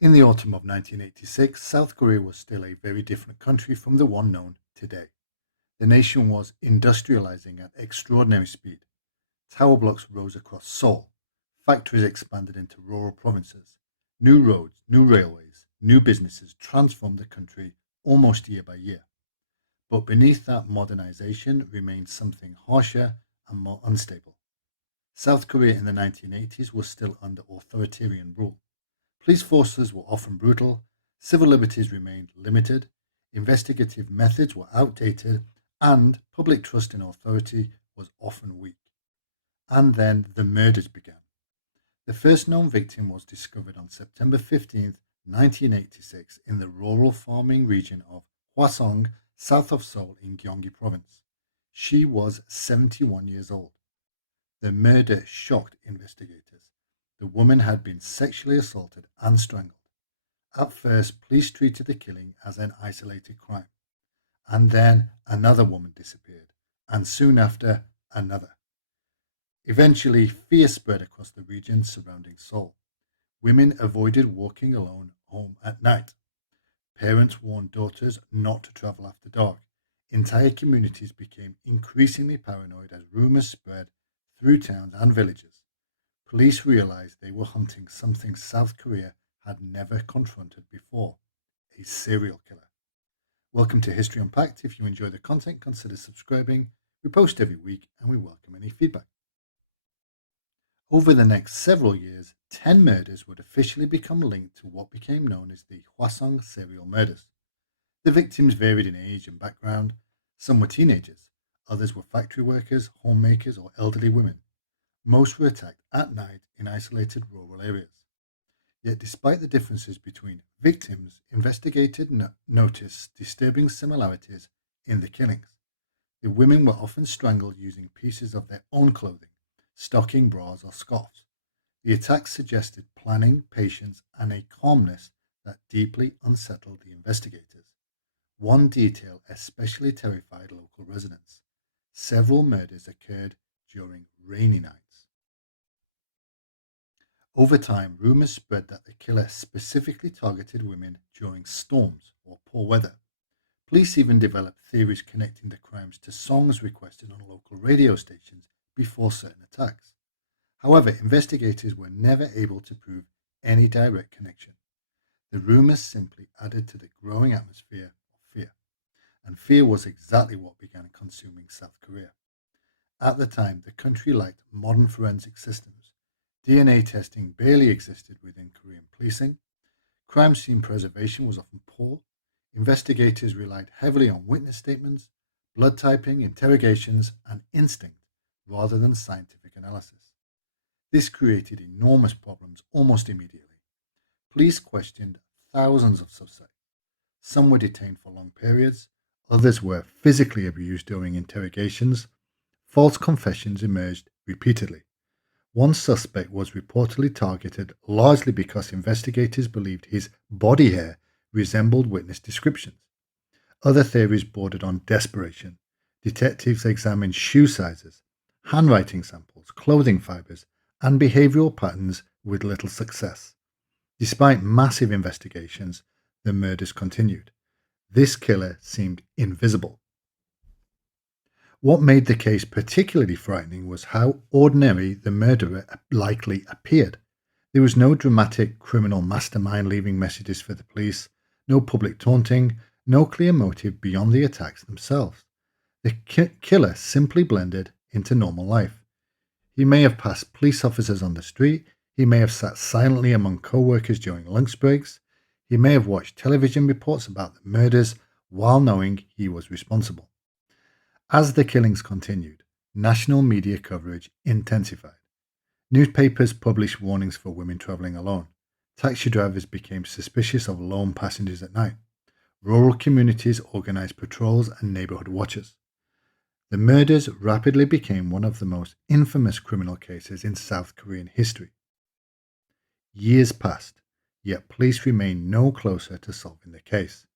In the autumn of 1986, South Korea was still a very different country from the one known today. The nation was industrializing at extraordinary speed. Tower blocks rose across Seoul. Factories expanded into rural provinces. New roads, new railways, new businesses transformed the country almost year by year. But beneath that modernization remained something harsher and more unstable. South Korea in the 1980s was still under authoritarian rule. Police forces were often brutal, civil liberties remained limited, investigative methods were outdated, and public trust in authority was often weak. And then the murders began. The first known victim was discovered on September 15th, 1986, in the rural farming region of Hwaseong, south of Seoul in Gyeonggi province. She was 71 years old. The murder shocked investigators. The woman had been sexually assaulted and strangled. At first, police treated the killing as an isolated crime. And then another woman disappeared, and soon after, another. Eventually, fear spread across the region surrounding Seoul. Women avoided walking alone home at night. Parents warned daughters not to travel after dark. Entire communities became increasingly paranoid as rumors spread through towns and villages. Police realized they were hunting something South Korea had never confronted before: a serial killer. Welcome to History Unpacked. If you enjoy the content, consider subscribing. We post every week and we welcome any feedback. Over the next several years, 10 murders would officially become linked to what became known as the Hwaseong Serial Murders. The victims varied in age and background. Some were teenagers, others were factory workers, homemakers, or elderly women. Most were attacked at night in isolated rural areas. Yet, despite the differences between victims, investigators noticed disturbing similarities in the killings. The women were often strangled using pieces of their own clothing, stocking, bras, or scarves. The attacks suggested planning, patience, and a calmness that deeply unsettled the investigators. One detail especially terrified local residents. Several murders occurred during rainy nights. Over time, rumors spread that the killer specifically targeted women during storms or poor weather. Police even developed theories connecting the crimes to songs requested on local radio stations before certain attacks. However, investigators were never able to prove any direct connection. The rumors simply added to the growing atmosphere of fear, and fear was exactly what began consuming South Korea. At the time, the country lacked modern forensic systems. DNA testing barely existed within Korean policing. Crime scene preservation was often poor. Investigators relied heavily on witness statements, blood typing, interrogations, and instinct rather than scientific analysis. This created enormous problems almost immediately. Police questioned thousands of suspects. Some were detained for long periods, others were physically abused during interrogations. False confessions emerged repeatedly. One suspect was reportedly targeted largely because investigators believed his body hair resembled witness descriptions. Other theories bordered on desperation. Detectives examined shoe sizes, handwriting samples, clothing fibers, and behavioral patterns with little success. Despite massive investigations, the murders continued. This killer seemed invisible. What made the case particularly frightening was how ordinary the murderer likely appeared. There was no dramatic criminal mastermind leaving messages for the police, no public taunting, no clear motive beyond the attacks themselves. The killer simply blended into normal life. He may have passed police officers on the street, he may have sat silently among co-workers during lunch breaks, he may have watched television reports about the murders while knowing he was responsible. As the killings continued, national media coverage intensified. Newspapers published warnings for women traveling alone. Taxi drivers became suspicious of lone passengers at night. Rural communities organized patrols and neighborhood watches. The murders rapidly became one of the most infamous criminal cases in South Korean history. Years passed, yet police remained no closer to solving the case.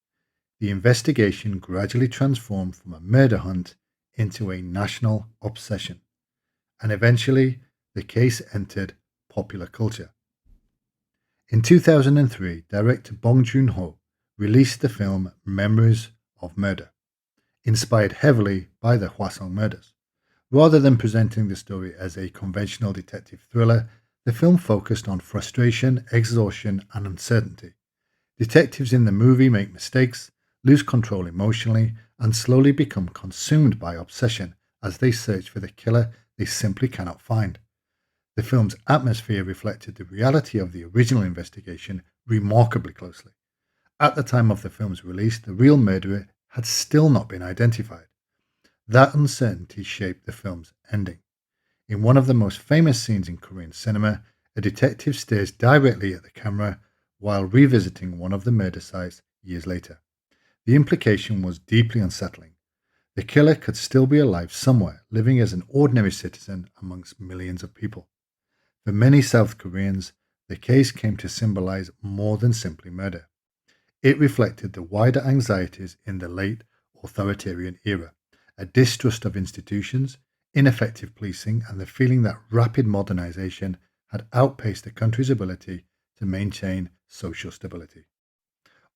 The investigation gradually transformed from a murder hunt into a national obsession, and eventually the case entered popular culture. In 2003, director Bong Joon-ho released the film Memories of Murder, inspired heavily by the Hwaseong Murders. Rather than presenting the story as a conventional detective thriller, the film focused on frustration, exhaustion, and uncertainty. Detectives in the movie make mistakes, lose control emotionally, and slowly become consumed by obsession as they search for the killer they simply cannot find. The film's atmosphere reflected the reality of the original investigation remarkably closely. At the time of the film's release, the real murderer had still not been identified. That uncertainty shaped the film's ending. In one of the most famous scenes in Korean cinema, a detective stares directly at the camera while revisiting one of the murder sites years later. The implication was deeply unsettling. The killer could still be alive somewhere, living as an ordinary citizen amongst millions of people. For many South Koreans, the case came to symbolize more than simply murder. It reflected the wider anxieties in the late authoritarian era, a distrust of institutions, ineffective policing, and the feeling that rapid modernization had outpaced the country's ability to maintain social stability.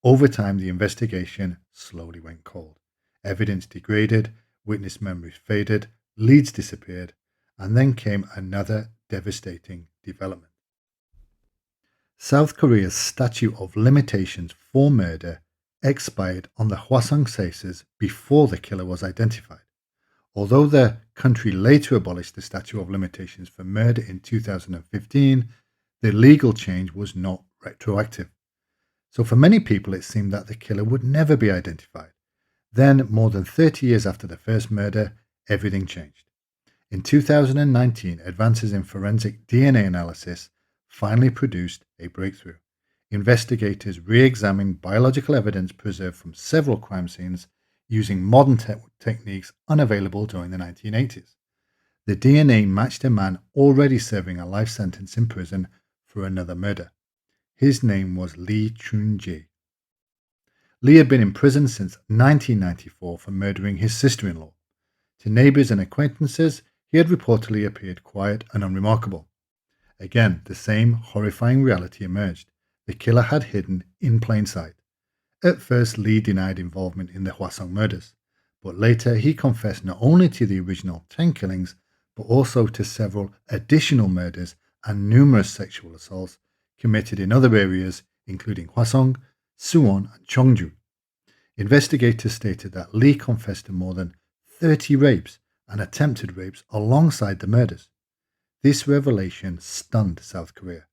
Over time, the investigation slowly went cold. Evidence degraded, witness memories faded, leads disappeared, and then came another devastating development. South Korea's statute of limitations for murder expired on the Hwasong cases before the killer was identified. Although the country later abolished the statute of limitations for murder in 2015, the legal change was not retroactive. So for many people, it seemed that the killer would never be identified. Then, more than 30 years after the first murder, everything changed. In 2019, advances in forensic DNA analysis finally produced a breakthrough. Investigators re examined biological evidence preserved from several crime scenes using modern techniques unavailable during the 1980s. The DNA matched a man already serving a life sentence in prison for another murder. His name was Lee Chun-jae. Lee had been in prison since 1994 for murdering his sister-in-law. To neighbors and acquaintances, he had reportedly appeared quiet and unremarkable. Again, the same horrifying reality emerged. The killer had hidden in plain sight. At first, Lee denied involvement in the Hwaseong murders, but later he confessed not only to the original 10 killings, but also to several additional murders and numerous sexual assaults committed in other areas, including Hwaseong, Suwon, and Cheongju. Investigators stated that Lee confessed to more than 30 rapes and attempted rapes alongside the murders. This revelation stunned South Korea.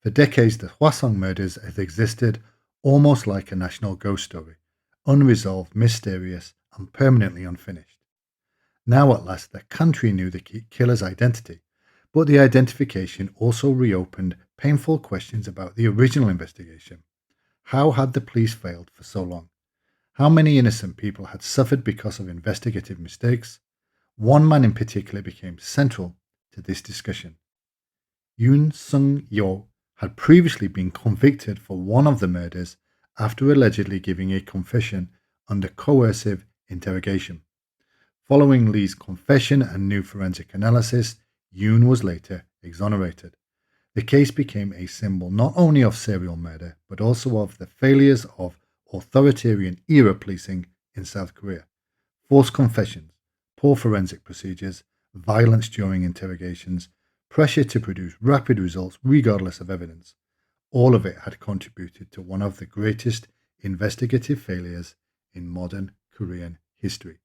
For decades, the Hwaseong murders have existed almost like a national ghost story, unresolved, mysterious, and permanently unfinished. Now at last, the country knew the killer's identity, but the identification also reopened painful questions about the original investigation. How had the police failed for so long? How many innocent people had suffered because of investigative mistakes? One man in particular became central to this discussion. Yoon Sung-yeol had previously been convicted for one of the murders after allegedly giving a confession under coercive interrogation. Following Lee's confession and new forensic analysis, Yoon was later exonerated. The case became a symbol not only of serial murder, but also of the failures of authoritarian era policing in South Korea. False confessions, poor forensic procedures, violence during interrogations, pressure to produce rapid results regardless of evidence. All of it had contributed to one of the greatest investigative failures in modern Korean history.